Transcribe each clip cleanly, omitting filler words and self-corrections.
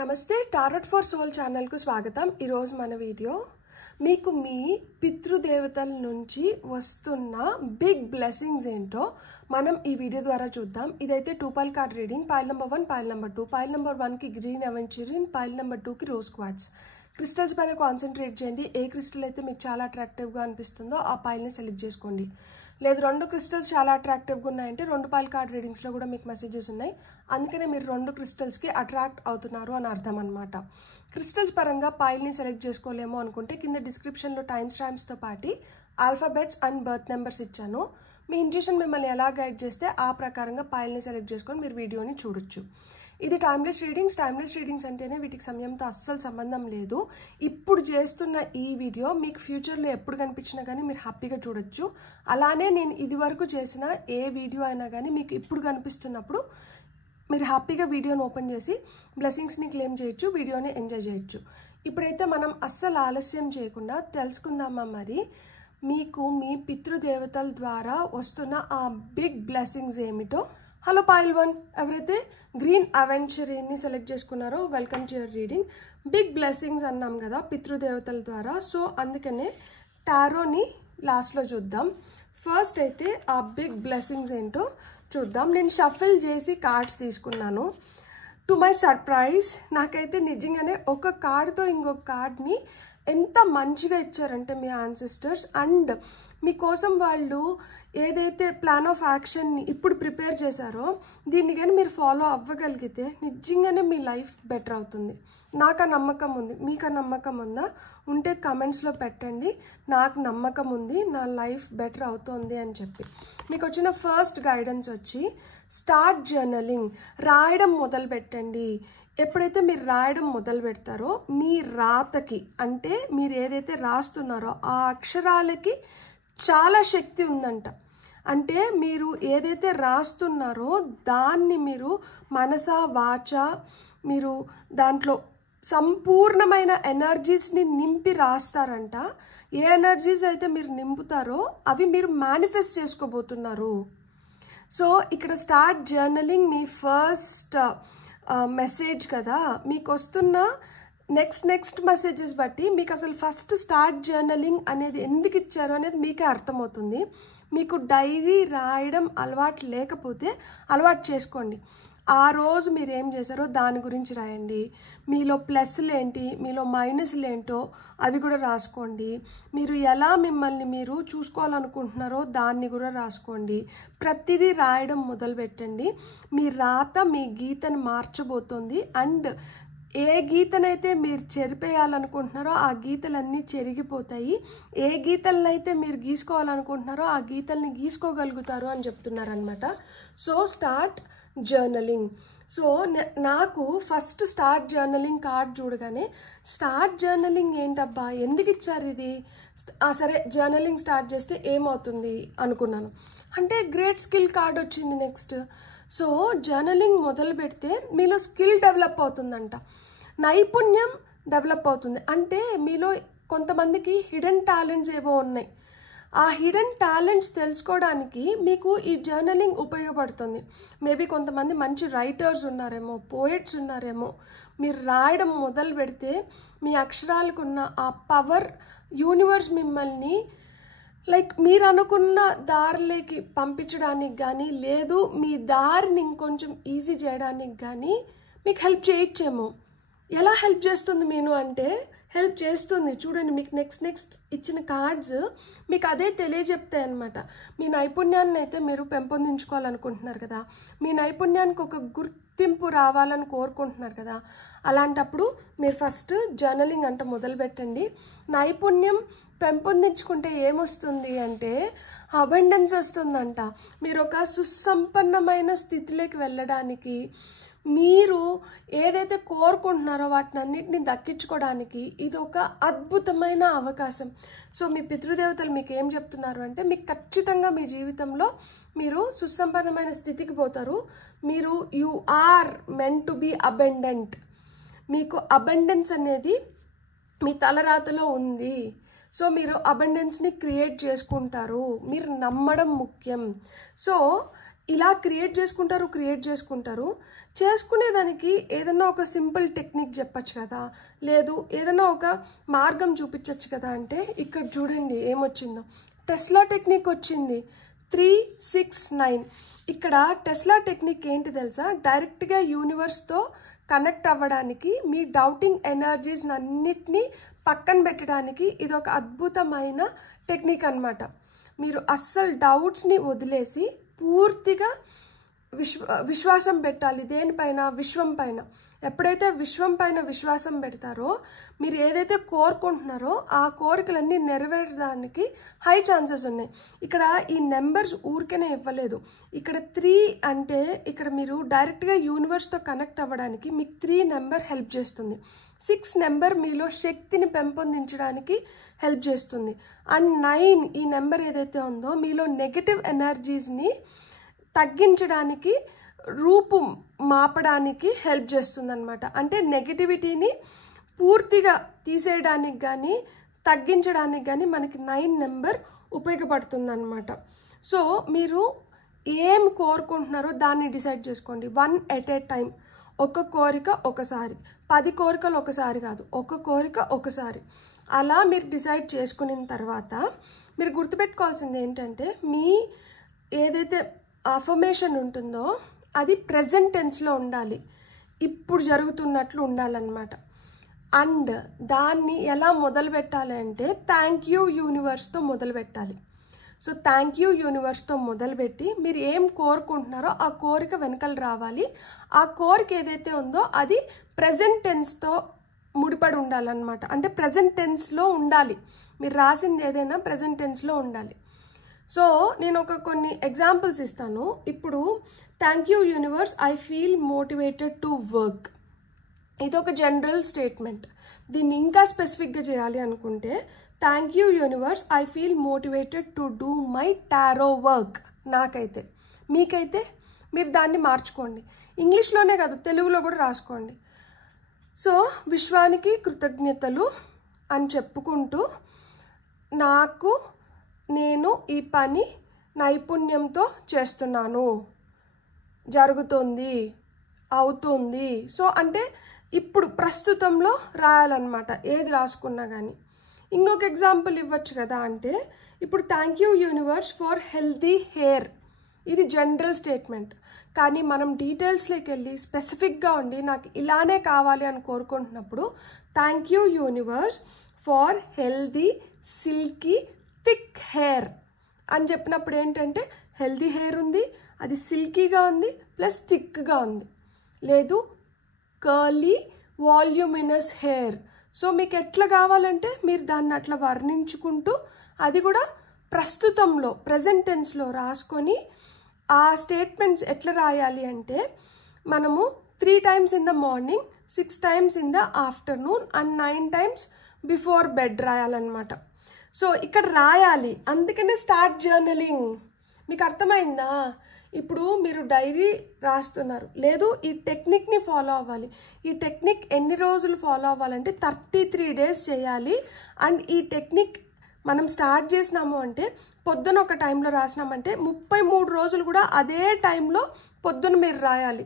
నమస్తే tarot for soul ఛానల్కు స్వాగతం. ఈరోజు మన వీడియో మీకు మీ పితృదేవతల నుంచి వస్తున్న బిగ్ బ్లెస్సింగ్స్ ఏంటో మనం ఈ వీడియో ద్వారా చూద్దాం. ఇదైతే 2 pile card reading. Pile number 1, pile number 2. Pile number 1కి గ్రీన్ అవెంచరిన్, పైల్ నెంబర్ 2కి రోజ్ క్వార్ట్స్. క్రిస్టల్స్ పైన కాన్సన్ట్రేట్ చేయండి. ఏ క్రిస్టల్ అయితే మీకు చాలా అట్రాక్టివ్గా అనిపిస్తుందో ఆ పైల్ని సెలెక్ట్ చేసుకోండి. లేదు 2 క్రిస్టల్స్ చాలా అట్రాక్టివ్గా ఉన్నాయంటే 2 పైల్ కార్డ్ రీడింగ్స్లో కూడా మీకు మెసేజెస్ ఉన్నాయి. అందుకనే మీరు 2 క్రిస్టల్స్కి అట్రాక్ట్ అవుతున్నారు అని అర్థం అనమాట. క్రిస్టల్స్ పరంగా పైల్ని సెలెక్ట్ చేసుకోలేమో అనుకుంటే కింద డిస్క్రిప్షన్లో టైమ్ స్టాంప్స్తో పాటు ఆల్ఫాబెట్స్ అండ్ బర్త్ నెంబర్స్ ఇచ్చాను. మీ ఇంట్యూషన్ మిమ్మల్ని ఎలా గైడ్ చేస్తే ఆ ప్రకారంగా పైల్ని సెలెక్ట్ చేసుకొని మీరు వీడియోని చూడొచ్చు. ఇది టైమ్లెస్ రీడింగ్స్. టైమ్లెస్ రీడింగ్స్ అంటేనే వీటికి సమయంతో అస్సలు సంబంధం లేదు. ఇప్పుడు చేస్తున్న ఈ వీడియో మీకు ఫ్యూచర్లో ఎప్పుడు కనిపించినా కానీ మీరు హ్యాపీగా చూడొచ్చు. అలానే నేను ఇది వరకు చేసిన ఏ వీడియో అయినా కానీ మీకు ఇప్పుడు కనిపిస్తున్నప్పుడు మీరు హ్యాపీగా వీడియోని ఓపెన్ చేసి బ్లెస్సింగ్స్ని క్లెయిమ్ చేయొచ్చు, వీడియోని ఎంజాయ్ చేయొచ్చు. ఇప్పుడైతే మనం అస్సలు ఆలస్యం చేయకుండా తెలుసుకుందామా మరి మీకు మీ పితృదేవతల ద్వారా వస్తున్న ఆ బిగ్ బ్లెస్సింగ్స్ ఏమిటో. హలో పైల్ 1, ఎవరైతే గ్రీన్ అవెంచరీని సెలెక్ట్ చేసుకున్నారో welcome to your reading. Big blessings అన్నాం కదా పితృదేవతల ద్వారా, సో అందుకనే టారోని లాస్ట్లో చూద్దాం. ఫస్ట్ అయితే ఆ బిగ్ బ్లెస్సింగ్స్ ఏంటో చూద్దాం. నేను షఫిల్ చేసి కార్డ్స్ తీసుకున్నాను. టు మై సర్ప్రైజ్ నాకైతే నిజంగానే ఒక కార్డ్తో ఇంకొక కార్డ్ని ఎంత మంచిగా ఇచ్చారంటే మీ యాన్సిస్టర్స్, అండ్ మీకోసం వాళ్ళు ఏదైతే ప్లాన్ ఆఫ్ యాక్షన్ని ఇప్పుడు ప్రిపేర్ చేశారో దీన్ని కానీ మీరు ఫాలో అవ్వగలిగితే నిజంగానే మీ లైఫ్ బెటర్ అవుతుంది. నాకు ఆ నమ్మకం ఉంది. మీకు ఆ నమ్మకం ఉందా? ఉంటే కమెంట్స్లో పెట్టండి. నాకు నమ్మకం ఉంది, నా లైఫ్ బెటర్ అవుతుంది అని చెప్పి. మీకు వచ్చిన ఫస్ట్ గైడెన్స్ వచ్చి స్టార్ట్ జర్నలింగ్. రాయడం మొదలు పెట్టండి. ఎప్పుడైతే మీరు రాయడం మొదలు పెడతారో మీ రాతకి, అంటే మీరు ఏదైతే రాస్తున్నారో ఆ అక్షరాలకి చాలా శక్తి ఉందంట. అంటే మీరు ఏదైతే రాస్తున్నారో దాన్ని మీరు మనస వాచ మీరు దాంట్లో సంపూర్ణమైన ఎనర్జీస్ని నింపి రాస్తారంట. ఏ ఎనర్జీస్ అయితే మీరు నింపుతారో అవి మీరు మేనిఫెస్ట్ చేసుకోబోతున్నారు. సో ఇక్కడ స్టార్ట్ జర్నలింగ్ మీ ఫస్ట్ మెసేజ్ కదా. మీకు వస్తున్న నెక్స్ట్ మెసేజెస్ బట్టి మీకు అసలు ఫస్ట్ స్టార్ట్ జర్నలింగ్ అనేది ఎందుకు ఇచ్చారు అనేది మీకే అర్థమవుతుంది. మీకు డైరీ రాయడం అలవాటు లేకపోతే అలవాటు చేసుకోండి. ఆ రోజు మీరు ఏం చేశారో దాని గురించి రాయండి. మీలో ప్లస్లు ఏంటి, మీలో మైనస్లు ఏంటో అవి కూడా రాసుకోండి. మీరు ఎలా మిమ్మల్ని మీరు చూసుకోవాలనుకుంటున్నారో దాన్ని కూడా రాసుకోండి. ప్రతిదీ రాయడం మొదలుపెట్టండి. మీ రాత మీ గీతను మార్చబోతుంది. అండ్ ఏ గీతనైతే మీరు చెరిపేయాలనుకుంటున్నారో ఆ గీతలన్నీ చెరిగిపోతాయి. ఏ గీతలనైతే మీరు గీసుకోవాలనుకుంటున్నారో ఆ గీతల్ని గీసుకోగలుగుతారు అని చెప్తున్నారనమాట. So start journaling. సో నాకు ఫస్ట్ స్టార్ట్ జర్నలింగ్ కార్డ్ చూడగానే స్టార్ట్ జర్నలింగ్ ఏంటబ్బా ఎందుకు ఇచ్చారు ఇది, సరే జర్నలింగ్ స్టార్ట్ చేస్తే ఏమవుతుంది అనుకున్నాను. అంటే గ్రేట్ స్కిల్ కార్డ్ వచ్చింది నెక్స్ట్. సో జర్నలింగ్ మొదలు పెడితే మీలో స్కిల్ డెవలప్ అవుతుందంట, నైపుణ్యం డెవలప్ అవుతుంది. అంటే మీలో కొంతమందికి హిడెన్ టాలెంట్స్ ఏవో ఉన్నాయి. ఆ హిడెన్ టాలెంట్స్ తెలుసుకోవడానికి మీకు ఈ జర్నలింగ్ ఉపయోగపడుతుంది. మేబీ కొంతమంది మంచి రైటర్స్ ఉన్నారేమో, పోయిట్స్ ఉన్నారేమో. మీరు రాయడం మొదలు పెడితే మీ అక్షరాలకు ఉన్న ఆ పవర్ యూనివర్స్ మిమ్మల్ని మీరు అనుకున్న దారిలోకి పంపించడానికి కానీ, లేదు మీ దారిని ఇంకొంచెం ఈజీ చేయడానికి కానీ మీకు హెల్ప్ చేయొచ్చేమో. ఎలా హెల్ప్ చేస్తుంది మీను అంటే హెల్ప్ చేస్తుంది. చూడండి మీకు నెక్స్ట్ ఇచ్చిన కార్డ్స్ మీకు అదే తెలియజెప్తాయి అన్నమాట. మీ నైపుణ్యాన్ని అయితే మీరు పెంపొందించుకోవాలనుకుంటున్నారు కదా, మీ నైపుణ్యానికి ఒక గుర్తింపు రావాలని కోరుకుంటున్నారు కదా, అలాంటప్పుడు మీరు ఫస్ట్ జర్నలింగ్ అంట మొదలు పెట్టండి. నైపుణ్యం పెంపొందించుకుంటే ఏమొస్తుంది అంటే అబండెన్స్ వస్తుందంట. మీరు ఒక సుసంపన్నమైన స్థితిలోకి వెళ్ళడానికి, మీరు ఏదైతే కోరుకుంటున్నారో వాటినన్నిటిని దక్కించుకోవడానికి ఇది ఒక అద్భుతమైన అవకాశం. సో మీ పితృదేవతలు మీకు ఏం చెప్తున్నారు అంటే మీకు ఖచ్చితంగా మీ జీవితంలో మీరు సుసంపన్నమైన స్థితికి పోతారు. మీరు you are meant to be abundant. మీకు అబండెన్స్ అనేది మీ తలరాతలో ఉంది. సో మీరు అబండెన్స్ని క్రియేట్ చేసుకుంటారు. మీరు నమ్మడం ముఖ్యం. సో ఇలా క్రియేట్ చేసుకుంటారు. చేసుకునేదానికి ఏదన్నా ఒక సింపుల్ టెక్నిక్ చెప్పచ్చు కదా, లేదు ఏదన్నా ఒక మార్గం చూపించవచ్చు కదా అంటే ఇక్కడ చూడండి ఏమొచ్చిందో. టెస్లా టెక్నిక్ వచ్చింది 369. ఇక్కడ టెస్లా టెక్నిక్ ఏంటి తెలుసా, డైరెక్ట్గా యూనివర్స్తో కనెక్ట్ అవ్వడానికి, మీ డౌటింగ్ ఎనర్జీస్ అన్నిటినీ పక్కన పెట్టడానికి ఇది ఒక అద్భుతమైన టెక్నిక్ అన్నమాట. మీరు అస్సలు డౌట్స్ని వదిలేసి పూర్తిగా విశ్వాసం పెట్టాలి. దేనిపైన? విశ్వం పైన. ఎప్పుడైతే విశ్వం పైన విశ్వాసం పెడతారో, మీరు ఏదైతే కోరుకుంటున్నారో ఆ కోరికలన్నీ నెరవేరడానికి హై ఛాన్సెస్ ఉన్నాయి. ఇక్కడ ఈ నెంబర్స్ ఊరికేనే ఇవ్వలేదు. ఇక్కడ 3 అంటే ఇక్కడ మీరు డైరెక్ట్గా యూనివర్స్తో కనెక్ట్ అవ్వడానికి మీకు 3 నెంబర్ హెల్ప్ చేస్తుంది. 6 నెంబర్ మీలో శక్తిని పెంపొందించడానికి హెల్ప్ చేస్తుంది. అండ్ 9 ఈ నెంబర్ ఏదైతే ఉందో మీలో నెగటివ్ ఎనర్జీస్ని తగ్గించడానికి, రూపం మాపడానికి హెల్ప్ చేస్తుంది అనమాట. అంటే నెగటివిటీని పూర్తిగా తీసేయడానికి కానీ తగ్గించడానికి కానీ మనకి 9 నెంబర్ ఉపయోగపడుతుంది అనమాట. సో మీరు ఏం కోరుకుంటున్నారో దాన్ని డిసైడ్ చేసుకోండి. 1 at a time. ఒక కోరిక ఒకసారి, 10 కోరికలు ఒకసారి కాదు, ఒక కోరిక ఒకసారి. అలా మీరు డిసైడ్ చేసుకున్న తర్వాత మీరు గుర్తుపెట్టుకోవాల్సింది ఏంటంటే, మీ ఏదైతే అఫర్మేషన్ ఉంటుందో అది ప్రెజెంట్ టెన్స్లో ఉండాలి, ఇప్పుడు జరుగుతున్నట్లు ఉండాలన్నమాట. అండ్ దాన్ని ఎలా మొదలు పెట్టాలి అంటే థ్యాంక్ యూ యూనివర్స్తో మొదలు పెట్టాలి. సో థ్యాంక్ యూ యూనివర్స్తో మొదలుపెట్టి మీరు ఏం కోరుకుంటున్నారో ఆ కోరిక వెనకాల రావాలి. ఆ కోరిక ఏదైతే ఉందో అది ప్రెజెంట్ టెన్స్తో ముడిపడి ఉండాలన్నమాట. అంటే ప్రెజెంట్ టెన్స్లో ఉండాలి. మీరు రాసింది ఏదైనా ప్రెజెంట్ టెన్స్లో ఉండాలి. సో నేను కొన్ని ఎగ్జాంపుల్స్ ఇస్తాను. ఇప్పుడు thank you universe, I feel motivated to work. ఇది ఒక జనరల్ స్టేట్మెంట్. దీన్ని ఇంకా స్పెసిఫిక్గా చేయాలి అనుకుంటే thank you universe, I feel motivated to do my tarot work. నాకైతే, మీకైతే మీరు దాన్ని మార్చుకోండి. ఇంగ్లీష్లోనే కాదు, తెలుగులో కూడా రాసుకోండి. సో విశ్వానికి కృతజ్ఞతలు అని చెప్పుకుంటూ, నేను ఈ పని నైపుణ్యంతో చేస్తున్నాను, జరుగుతుంది, అవుతుంది. సో అంటే ఇప్పుడు ప్రస్తుతంలో రాయాలన్నమాట, ఏది రాసుకున్నా కానీ. ఇంకొక ఎగ్జాంపుల్ ఇవ్వచ్చు కదా అంటే, ఇప్పుడు thank you universe for healthy hair. ఇది జనరల్ స్టేట్మెంట్. కానీ మనం డీటెయిల్స్లోకి వెళ్ళి స్పెసిఫిక్గా ఉండి నాకు ఇలానే కావాలి అని కోరుకుంటున్నప్పుడు thank you universe for healthy silky thick hair అని చెప్పినప్పుడు ఏంటంటే హెల్దీ హెయిర్ ఉంది, అది సిల్కీగా ఉంది, ప్లస్ థిక్గా ఉంది. లేదు కర్లీ వాల్యూమినస్ హెయిర్. సో మీకు ఎట్లా కావాలంటే మీరు దాన్ని అట్లా వర్ణించుకుంటూ అది కూడా ప్రస్తుతంలో ప్రెజెంట్ టెన్స్లో రాసుకొని, ఆ స్టేట్మెంట్స్ ఎట్లా రాయాలి అంటే మనము 3 times in the morning, 6 times in the afternoon and 9 times before bed రాయాలన్నమాట. సో ఇక్కడ రాయాలి, అందుకనే స్టార్ట్ జర్నలింగ్. మీకు అర్థమైందా? ఇప్పుడు మీరు డైరీ రాస్తున్నారు, లేదు ఈ టెక్నిక్ని ఫాలో అవ్వాలి. ఈ టెక్నిక్ ఎన్ని రోజులు ఫాలో అవ్వాలంటే 33 days చేయాలి. అండ్ ఈ టెక్నిక్ మనం స్టార్ట్ చేసినాము అంటే పొద్దున ఒక టైంలో రాసినామంటే 33 రోజులు కూడా అదే టైంలో పొద్దున మీరు రాయాలి,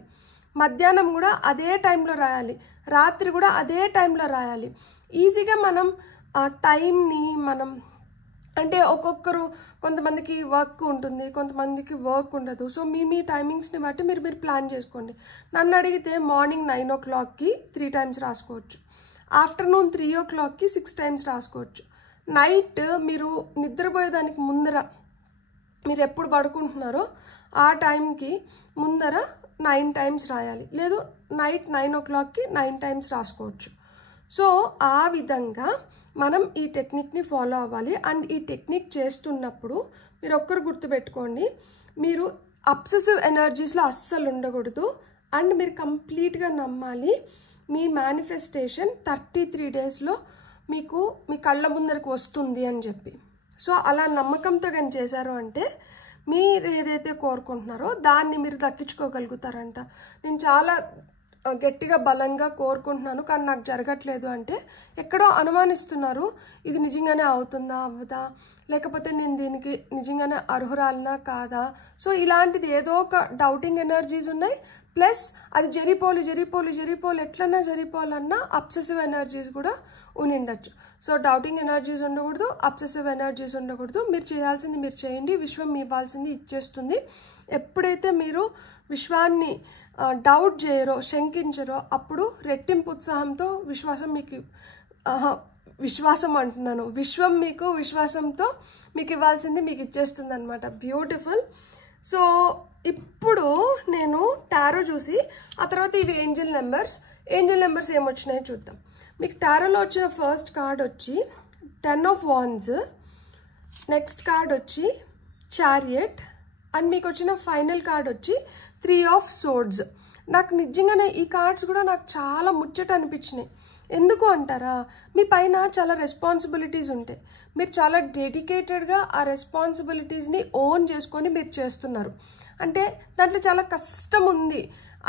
మధ్యాహ్నం కూడా అదే టైంలో రాయాలి, రాత్రి కూడా అదే టైంలో రాయాలి. ఈజీగా మనం ఆ టైంని మనం అంటే కొంతమందికి వర్క్ ఉంటుంది, కొంతమందికి వర్క్ ఉండదు. సో మీ టైమింగ్స్ని బట్టి మీరు ప్లాన్ చేసుకోండి. నన్ను అడిగితే మార్నింగ్ 9 o'clockకి 3 times రాసుకోవచ్చు, ఆఫ్టర్నూన్ 3 o'clockకి 6 times రాసుకోవచ్చు. నైట్ మీరు నిద్రపోయేదానికి ముందర మీరు ఎప్పుడు పడుకుంటున్నారో ఆ టైంకి ముందర 9 times రాయాలి, లేదు నైట్ 9 o'clockకి 9 times రాసుకోవచ్చు. సో ఆ విధంగా మనం ఈ టెక్నిక్ని ఫాలో అవ్వాలి. అండ్ ఈ టెక్నిక్ చేస్తున్నప్పుడు మీరు ఒక్కరు గుర్తుపెట్టుకోండి, మీరు అబ్సెసివ్ ఎనర్జీస్లో అస్సలు ఉండకూడదు. అండ్ మీరు కంప్లీట్గా నమ్మాలి మీ మేనిఫెస్టేషన్ 33 daysలో మీకు మీ కళ్ళ ముందరకు వస్తుంది అని చెప్పి. సో అలా నమ్మకంతో కానీ చేశారు అంటే మీరు ఏదైతే కోరుకుంటున్నారో దాన్ని మీరు దక్కించుకోగలుగుతారంట. నేను చాలా గట్టిగా బలంగా కోరుకుంటున్నాను కానీ నాకు జరగట్లేదు అంటే ఎక్కడో అనుమానిస్తున్నారు, ఇది నిజంగానే అవుతుందా అవ్వదా, లేకపోతే నేను దీనికి నిజంగానే అర్హురాలనా కాదా. సో ఇలాంటిది ఏదో ఒక డౌటింగ్ ఎనర్జీస్ ఉన్నాయి, ప్లస్ అది జరిపోలు ఎట్లన్నా జరిపోవాలన్నా అబ్సెసివ్ ఎనర్జీస్ కూడా ఉండిండొచ్చు. సో డౌటింగ్ ఎనర్జీస్ ఉండకూడదు, అబ్సెసివ్ ఎనర్జీస్ ఉండకూడదు. మీరు చేయాల్సింది మీరు చేయండి, విశ్వం ఇవ్వాల్సింది ఇచ్చేస్తుంది. ఎప్పుడైతే మీరు విశ్వాన్ని డౌట్ చేయరో, శంకించరో, అప్పుడు రెట్టింపు ఉత్సాహంతో విశ్వం మీకు విశ్వాసంతో మీకు ఇవ్వాల్సింది మీకు ఇచ్చేస్తుంది అనమాట. బ్యూటిఫుల్. సో ఇప్పుడు నేను టారో చూసి ఆ తర్వాత ఇవి ఏంజల్ నెంబర్స్ ఏమొచ్చినాయో చూద్దాం. మీకు టారోలో వచ్చిన ఫస్ట్ కార్డ్ వచ్చి 10 of Wands, నెక్స్ట్ కార్డ్ వచ్చి చారియట్, అండ్ మీకు వచ్చిన ఫైనల్ కార్డ్ వచ్చి 3 of Swords. నాకు నిజంగానే ఈ కార్డ్స్ కూడా నాకు చాలా ముచ్చట అనిపించినాయి. ఎందుకు అంటారా, మీ పైన చాలా రెస్పాన్సిబిలిటీస్ ఉంటాయి, మీరు చాలా డెడికేటెడ్గా ఆ రెస్పాన్సిబిలిటీస్ని ఓన్ చేసుకొని మీరు చేస్తున్నారు. అంటే దాంట్లో చాలా కష్టం ఉంది,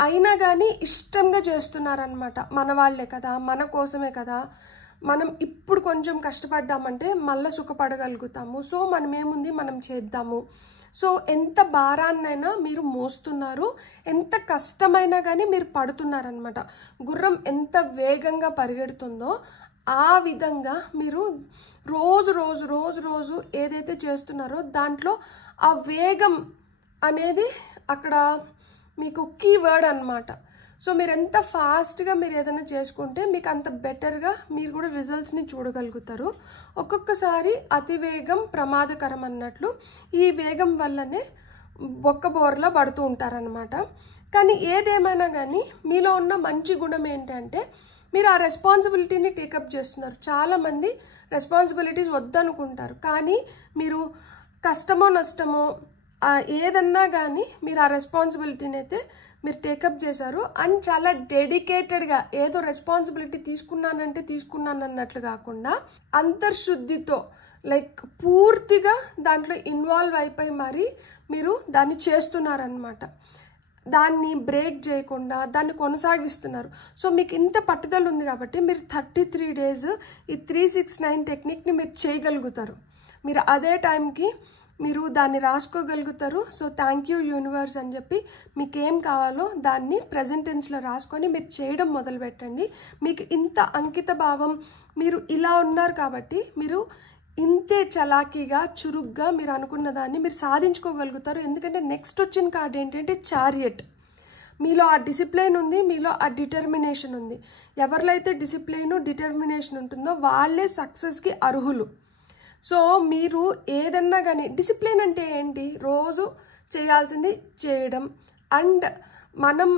అయినా కానీ ఇష్టంగా చేస్తున్నారనమాట. మన వాళ్ళే కదా, మన కోసమే కదా, మనం ఇప్పుడు కొంచెం కష్టపడ్డామంటే మళ్ళీ సుఖపడగలుగుతాము. సో మనం ఏముంది, మనం చేద్దాము. సో ఎంత భారాన్నైనా మీరు మోస్తున్నారు, ఎంత కష్టమైనా కానీ మీరు పడుతున్నారనమాట. గుర్రం ఎంత వేగంగా పరిగెడుతుందో ఆ విధంగా మీరు రోజు ఏదైతే చేస్తున్నారో దాంట్లో ఆ వేగం అనేది అక్కడ మీకు కీవర్డ్ అనమాట. సో మీరు ఎంత ఫాస్ట్గా మీరు ఏదైనా చేసుకుంటే మీకు అంత బెటర్గా మీరు కూడా రిజల్ట్స్ని చూడగలుగుతారు. ఒక్కొక్కసారి అతివేగం ప్రమాదకరం అన్నట్లు ఈ వేగం వల్లనే బొక్కబోర్లా పడుతూ ఉంటారనమాట. కానీ ఏదేమైనా కానీ మీలో ఉన్న మంచి గుణం ఏంటంటే మీరు ఆ రెస్పాన్సిబిలిటీని టేకప్ చేస్తున్నారు. చాలామంది రెస్పాన్సిబిలిటీస్ వద్దనుకుంటారు, కానీ మీరు కష్టమో నష్టమో ఏదన్నా కానీ మీరు ఆ రెస్పాన్సిబిలిటీని అయితే మీరు టేకప్ చేశారు. అండ్ చాలా డెడికేటెడ్గా, ఏదో రెస్పాన్సిబిలిటీ తీసుకున్నానన్నట్లు కాకుండా అంతర్శుద్ధితో, లైక్ పూర్తిగా దాంట్లో ఇన్వాల్వ్ అయిపోయి మరి మీరు దాన్ని చేస్తున్నారనమాట. దాన్ని బ్రేక్ చేయకుండా దాన్ని కొనసాగిస్తున్నారు. సో మీకు ఇంత పట్టుదల ఉంది కాబట్టి మీరు 33 days ఈ 369 టెక్నిక్ని మీరు చేయగలుగుతారు. మీరు అదే టైంకి మీరు దాన్ని రాసుకోగలుగుతారు. సో థ్యాంక్ యూ యూనివర్స్ అని చెప్పి మీకు ఏం కావాలో దాన్ని ప్రెజెంట్ టెన్స్లో రాసుకొని మీరు చేయడం మొదలుపెట్టండి. మీకు ఇంత అంకిత భావం, మీరు ఇలా ఉన్నారు కాబట్టి మీరు ఇంతే చలాకీగా చురుగ్గా మీరు అనుకున్న దాన్ని మీరు సాధించుకోగలుగుతారు. ఎందుకంటే నెక్స్ట్ వచ్చిన కార్డ్ ఏంటంటే చారియట్. మీలో ఆ డిసిప్లైన్ ఉంది, మీలో ఆ డిటర్మినేషన్ ఉంది. ఎవరిలో అయితే డిటర్మినేషన్ ఉంటుందో వాళ్ళే సక్సెస్కి అర్హులు. సో మీరు ఏదన్నా కానీ, డిసిప్లిన్ అంటే ఏంటి, రోజు చేయాల్సింది చేయడం, అండ్ మనం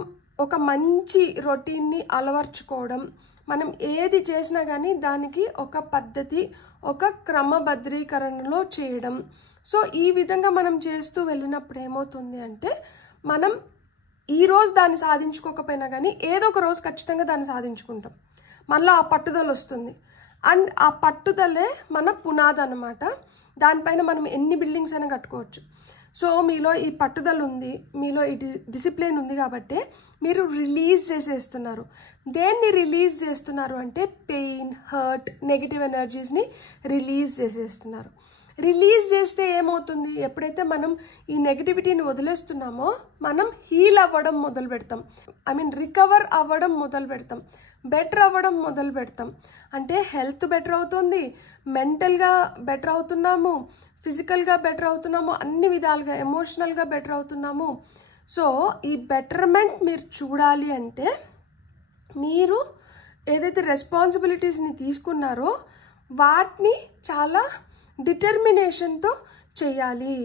ఒక మంచి రొటీన్ని అలవర్చుకోవడం, మనం ఏది చేసినా కానీ దానికి ఒక పద్ధతి, ఒక క్రమబద్ధీకరణలో చేయడం. సో ఈ విధంగా మనం చేస్తూ వెళ్ళినప్పుడు ఏమవుతుంది అంటే మనం ఈరోజు దాన్ని సాధించుకోకపోయినా కానీ ఏదో ఒక రోజు ఖచ్చితంగా దాన్ని సాధించుకుంటాం. మళ్ళీ ఆ పట్టుదల వస్తుంది, అండ్ ఆ పట్టుదలే మన పునాది అన్నమాట. దానిపైన మనం ఎన్ని బిల్డింగ్స్ అయినా కట్టుకోవచ్చు. సో మీలో ఈ పట్టుదల ఉంది, మీలో ఈ డిసిప్లిన్ ఉంది కాబట్టి మీరు రిలీజ్ చేసేస్తున్నారు. దేన్ని రిలీజ్ చేస్తున్నారు అంటే పెయిన్, హర్ట్, నెగిటివ్ ఎనర్జీస్ని రిలీజ్ చేసేస్తున్నారు. రిలీజ్ చేస్తే ఏమవుతుంది, ఎప్పుడైతే మనం ఈ నెగిటివిటీని వదిలేస్తున్నామో మనం హీల్ అవ్వడం మొదలు పెడతాం. రికవర్ అవ్వడం మొదలు పెడతాం, బెటర్ అవ్వడం మొదలు పెడతాం. అంటే హెల్త్ బెటర్ అవుతుంది, మెంటల్గా బెటర్ అవుతున్నాము, ఫిజికల్గా బెటర్ అవుతున్నాము, అన్ని విధాలుగా ఎమోషనల్గా బెటర్ అవుతున్నాము. సో ఈ బెటర్మెంట్ మీరు చూడాలి అంటే మీరు ఏదైతే రెస్పాన్సిబిలిటీస్ని తీసుకున్నారో వాటిని చాలా డిటర్మినేషన్తో చేయాలి.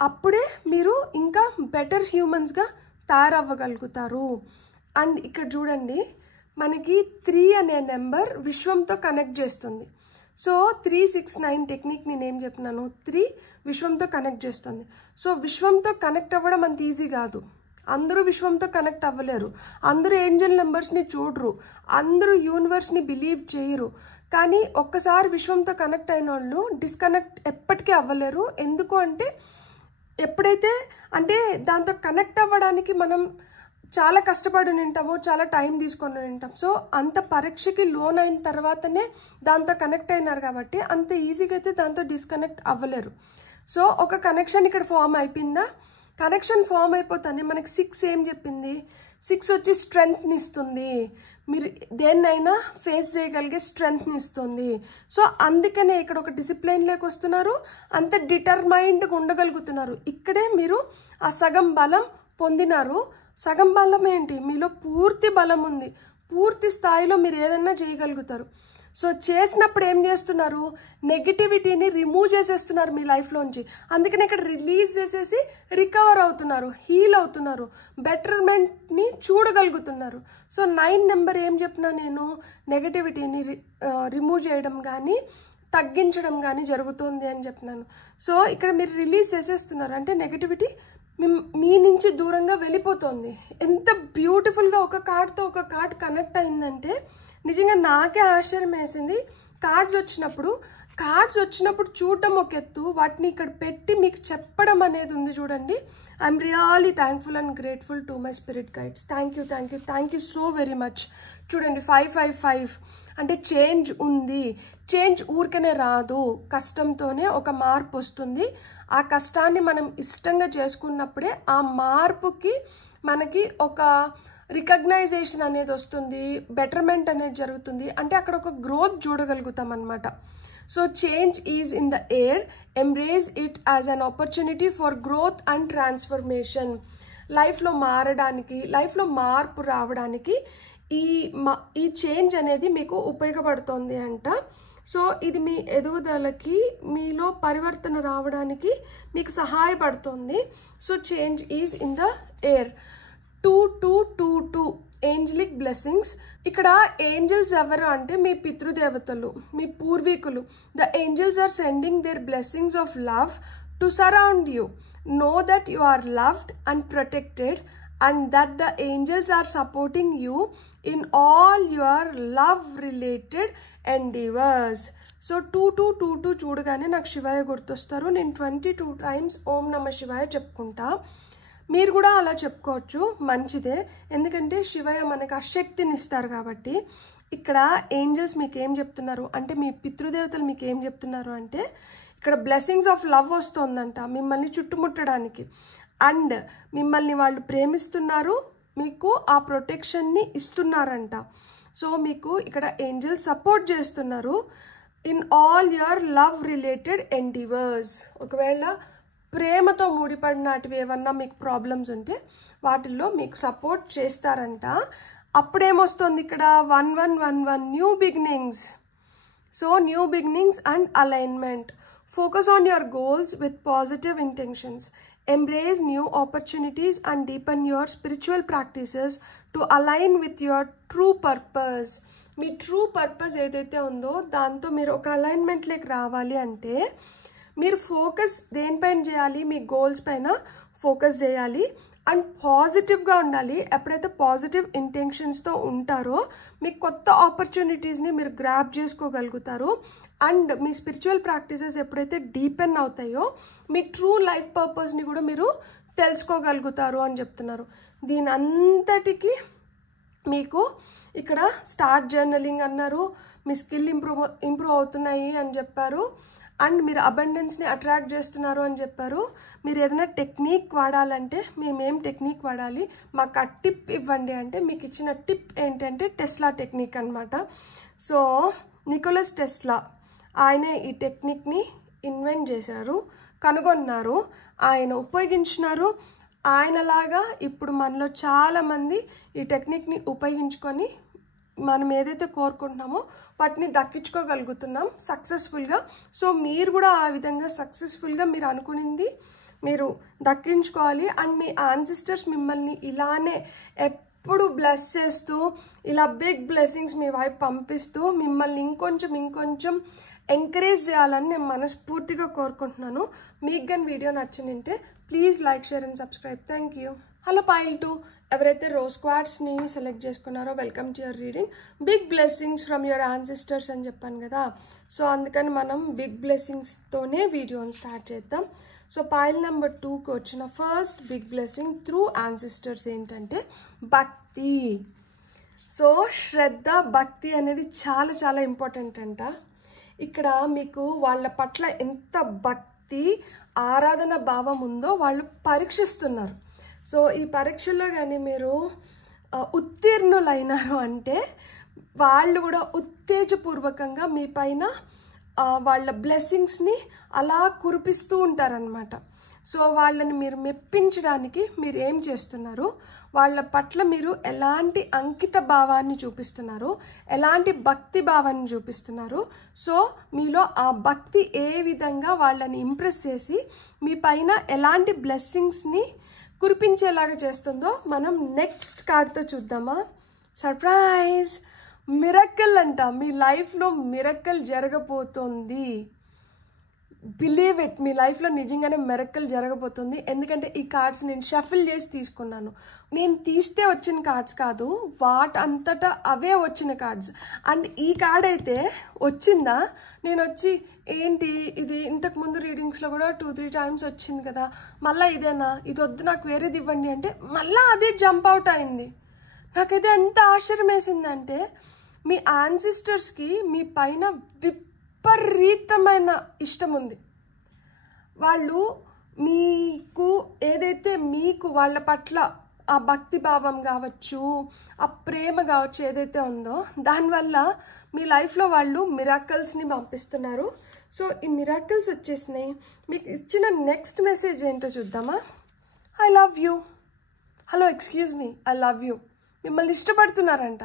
అప్పుడే మీరు ఇంకా బెటర్ హ్యూమన్స్గా తయారవ్వగలుగుతారు. అండ్ ఇక్కడ చూడండి, మనకి 3 అనే నెంబర్ విశ్వంతో కనెక్ట్ చేస్తుంది. సో 369 టెక్నిక్ నేనేం చెప్తున్నాను, 3 విశ్వంతో కనెక్ట్ చేస్తుంది. సో విశ్వంతో కనెక్ట్ అవ్వడం అంత ఈజీ కాదు. అందరూ విశ్వంతో కనెక్ట్ అవ్వలేరు, అందరూ ఏంజల్ నెంబర్స్ని చూడరు, అందరూ యూనివర్స్ని బిలీవ్ చేయరు. కానీ ఒక్కసారి విశ్వంతో కనెక్ట్ అయిన వాళ్ళు డిస్కనెక్ట్ ఎప్పటికీ అవ్వలేరు. ఎందుకు అంటే ఎప్పుడైతే దాంతో కనెక్ట్ అవ్వడానికి మనం చాలా కష్టపడి ఉంటాము, చాలా టైం తీసుకొని ఉంటాం. సో అంత పరీక్షకి లోన్ అయిన తర్వాతనే దాంతో కనెక్ట్ అయినారు కాబట్టి అంత ఈజీగా అయితే దాంతో డిస్కనెక్ట్ అవ్వలేరు. సో ఒక కనెక్షన్ ఇక్కడ ఫామ్ అయిపోయిందా, కనెక్షన్ ఫామ్ అయిపోతానే మనకి 6 ఏం చెప్పింది, 6 వచ్చి స్ట్రెంగ్త్ని ఇస్తుంది, మీరు దేన్నైనా ఫేస్ చేయగలిగే స్ట్రెంగ్త్ని ఇస్తుంది. సో అందుకనే ఇక్కడ ఒక డిసిప్లైన్లోకి వస్తున్నారు, అంత డిటర్మైండ్గా ఉండగలుగుతున్నారు. ఇక్కడే మీరు ఆ సగం బలం పొందినారు. సగం బలం ఏంటి, మీలో పూర్తి బలం ఉంది, పూర్తి స్థాయిలో మీరు ఏదైనా చేయగలుగుతారు. సో చేసినప్పుడు ఏం చేస్తున్నారు, నెగిటివిటీని రిమూవ్ చేసేస్తున్నారు మీ లైఫ్లోంచి. అందుకని ఇక్కడ రిలీజ్ చేసేసి రికవర్ అవుతున్నారు, హీల్ అవుతున్నారు, బెటర్మెంట్ని చూడగలుగుతున్నారు. సో 9 నెంబర్ ఏం చెప్పినా నేను, నెగిటివిటీని రిమూవ్ చేయడం కానీ తగ్గించడం కానీ జరుగుతుంది అని చెప్పినాను. సో ఇక్కడ మీరు రిలీజ్ చేసేస్తున్నారు, అంటే నెగిటివిటీ మీ నుంచి దూరంగా వెళ్ళిపోతుంది. ఎంత బ్యూటిఫుల్గా ఒక కార్డ్తో ఒక కార్డ్ కనెక్ట్ అయిందంటే నిజంగా నాకే ఆశ్చర్యం వేసింది. కార్డ్స్ వచ్చినప్పుడు చూడటం ఒక ఎత్తు, వాటిని ఇక్కడ పెట్టి మీకు చెప్పడం అనేది ఉంది చూడండి. I'm really thankful and grateful to my spirit guides. Thank you so very much. చూడండి 555 అంటే చేంజ్ ఉంది. చేంజ్ ఊరికనే రాదు, కష్టంతోనే ఒక మార్పు వస్తుంది. ఆ కష్టాన్ని మనం ఇష్టంగా చేసుకున్నప్పుడే ఆ మార్పుకి మనకి ఒక రికగ్నైజేషన్ అనేది వస్తుంది, బెటర్మెంట్ అనేది జరుగుతుంది. అంటే అక్కడ ఒక గ్రోత్ చూడగలుగుతాం అన్నమాట. So change is in the air, embrace it as an opportunity for growth and transformation. లైఫ్లో మారడానికి, లైఫ్లో మార్పు రావడానికి ఈ చేంజ్ అనేది మీకు ఉపయోగపడుతుంది అంట. సో ఇది మీ ఎదుగుదలకి, మీలో పరివర్తన రావడానికి మీకు సహాయపడుతుంది. So change is in the air. 2222 angelic blessings. ఇక్కడ ఏంజల్స్ ఎవరు అంటే మీ పితృదేవతలు, మీ పూర్వీకులు. The angels are sending their blessings of love to surround you. Know that you are loved and protected and that the angels are supporting you in all your love related endeavors. So 2222 చూడగానే నాకు శివాయ గుర్తొస్తారు. నేను 22 times ఓం నమ శివాయ చెప్పుకుంటా. మీరు కూడా అలా చెప్పుకోవచ్చు, మంచిదే. ఎందుకంటే శివయ్య మనకు ఆ శక్తిని ఇస్తారు కాబట్టి. ఇక్కడ ఏంజల్స్ మీకు ఏం చెప్తున్నారు అంటే, మీ పితృదేవతలు మీకు ఏం చెప్తున్నారు అంటే, ఇక్కడ బ్లెస్సింగ్స్ ఆఫ్ లవ్ వస్తుందంట మిమ్మల్ని చుట్టుముట్టడానికి. అండ్ మిమ్మల్ని వాళ్ళు ప్రేమిస్తున్నారు, మీకు ఆ ప్రొటెక్షన్ని ఇస్తున్నారంట. సో మీకు ఇక్కడ ఏంజల్స్ సపోర్ట్ చేస్తున్నారు in all your love related endeavours. ఒకవేళ ప్రేమతో ముడిపడినటివి ఏమన్నా మీకు ప్రాబ్లమ్స్ ఉంటే వాటిల్లో మీకు సపోర్ట్ చేస్తారంట. అప్పుడేమొస్తుంది ఇక్కడ 1111 new beginnings. So new beginnings and alignment. Focus on your goals with positive intentions. Embrace new opportunities and deepen your spiritual practices to align with your true purpose. Me true purpose ఏదైతే ఉందో దాంతో మీరు ఒక అలైన్మెంట్లోకి రావాలి అంటే మీరు focus దేనిపైన చేయాలి, మీ గోల్స్ పైన ఫోకస్ చేయాలి అండ్ పాజిటివ్గా ఉండాలి. ఎప్పుడైతే పాజిటివ్ ఇంటెన్షన్స్తో ఉంటారో మీకు కొత్త ఆపర్చునిటీస్ని మీరు గ్రాప్ చేసుకోగలుగుతారు. అండ్ మీ స్పిరిచువల్ ప్రాక్టీసెస్ ఎప్పుడైతే డీపెన్ అవుతాయో మీ ట్రూ లైఫ్ పర్పస్ని కూడా మీరు తెలుసుకోగలుగుతారు అని చెప్తున్నారు. దీని అంతటికి మీకు ఇక్కడ స్టార్ట్ జర్నలింగ్ అన్నారు, మీ స్కిల్ ఇంప్రూవ్ అవుతున్నాయి అని చెప్పారు. అండ్ మీరు అబండెన్స్ని అట్రాక్ట్ చేస్తున్నారు అని చెప్పారు. మీరు ఏదైనా టెక్నిక్ వాడాలంటే మేమేం టెక్నిక్ వాడాలి, మాకు ఆ టిప్ ఇవ్వండి అంటే మీకు ఇచ్చిన టిప్ ఏంటంటే టెస్లా టెక్నిక్ అనమాట. సో నికోలస్ టెస్లా ఆయనే ఈ టెక్నిక్ని ఇన్వెంట్ చేశారు, కనుగొన్నారు, ఆయన ఉపయోగించినారు. ఆయనలాగా ఇప్పుడు మనలో చాలామంది ఈ టెక్నిక్ని ఉపయోగించుకొని మనం ఏదైతే కోరుకుంటున్నామో వాటిని దక్కించుకోగలుగుతున్నాం సక్సెస్ఫుల్గా. సో మీరు కూడా ఆ విధంగా సక్సెస్ఫుల్గా మీరు అనుకునింది మీరు దక్కించుకోవాలి. అండ్ మీ యాన్సిస్టర్స్ మిమ్మల్ని ఇలానే ఎప్పుడు బ్లెస్ చేస్తూ, ఇలా బిగ్ బ్లెస్సింగ్స్ మీ వైపు పంపిస్తూ మిమ్మల్ని ఇంకొంచెం ఎంకరేజ్ చేయాలని నేను మనస్ఫూర్తిగా కోరుకుంటున్నాను. మీకు కానీ వీడియో నచ్చినింటే please like, share and subscribe. Thank you. Hello pile 2 ఎవరైతే రోజ్ క్వార్ట్స్ని సెలెక్ట్ చేసుకున్నారో welcome to your reading. Big blessings from your ancestors అని చెప్పాను కదా. సో అందుకని మనం బిగ్ బ్లెస్సింగ్స్తోనే వీడియోని స్టార్ట్ చేద్దాం. సో పైల్ నెంబర్ 2కి వచ్చిన first big blessing through ancestors ఏంటంటే భక్తి. సో శ్రద్ధ, భక్తి అనేది చాలా చాలా ఇంపార్టెంట్ అంట. ఇక్కడ మీకు వాళ్ళ పట్ల ఎంత భక్తి, ఆరాధన భావం ఉందో వాళ్ళు పరీక్షిస్తున్నారు. సో ఈ పరీక్షల్లో కానీ మీరు ఉత్తీర్ణులైనారు అంటే వాళ్ళు కూడా ఉత్తేజపూర్వకంగా మీ పైన వాళ్ళ బ్లెస్సింగ్స్ని అలా కురిపిస్తూ ఉంటారనమాట. సో వాళ్ళని మీరు మెప్పించడానికి మీరు ఏం చేస్తున్నారు, వాళ్ళ పట్ల మీరు ఎలాంటి అంకిత భావాన్ని చూపిస్తున్నారు, ఎలాంటి భక్తి భావాన్ని చూపిస్తున్నారు. సో మీలో ఆ భక్తి ఏ విధంగా వాళ్ళని ఇంప్రెస్ చేసి మీ పైన ఎలాంటి బ్లెస్సింగ్స్ని కురిపించేలాగా చేస్తుందో మనం నెక్స్ట్ కార్డ్తో చూద్దామా. సర్ప్రైజ్, మిరకల్ అంట. మీ లైఫ్లో మిరకల్ జరగబోతోంది. బిలీవ్ ఇట్, మీ లైఫ్లో నిజంగానే మిరకల్ జరగబోతుంది. ఎందుకంటే ఈ కార్డ్స్ నేను షఫిల్ చేసి తీసుకున్నాను. నేను తీస్తే వచ్చిన కార్డ్స్ కాదు, వాటంతటా అవే వచ్చిన కార్డ్స్. అండ్ ఈ కార్డ్ అయితే వచ్చిందా, నేను వచ్చి ఏంటి ఇది ఇంతకుముందు రీడింగ్స్లో కూడా 2-3 టైమ్స్ వచ్చింది కదా, మళ్ళీ ఇదేనా, ఇది వద్దు నాకు వేరేది ఇవ్వండి అంటే మళ్ళీ అదే జంప్ అవుట్ అయింది. నాకైతే ఎంత ఆశ్చర్యం వేసిందంటే మీ యాన్సిస్టర్స్కి మీ పైన విపరీతమైన ఇష్టం ఉంది. వాళ్ళు మీకు ఏదైతే మీకు వాళ్ళ పట్ల ఆ భక్తి భావం కావచ్చు, ఆ ప్రేమ కావచ్చు ఏదైతే ఉందో దానివల్ల మీ లైఫ్లో వాళ్ళు మిరాకల్స్ని పంపిస్తున్నారు. సో ఈ మిరాకల్స్ వచ్చేసినాయి. మీకు ఇచ్చిన నెక్స్ట్ మెసేజ్ ఏంటో చూద్దామా. I love you. Hello, excuse me, I love you. మిమ్మల్ని ఇష్టపడుతున్నారంట,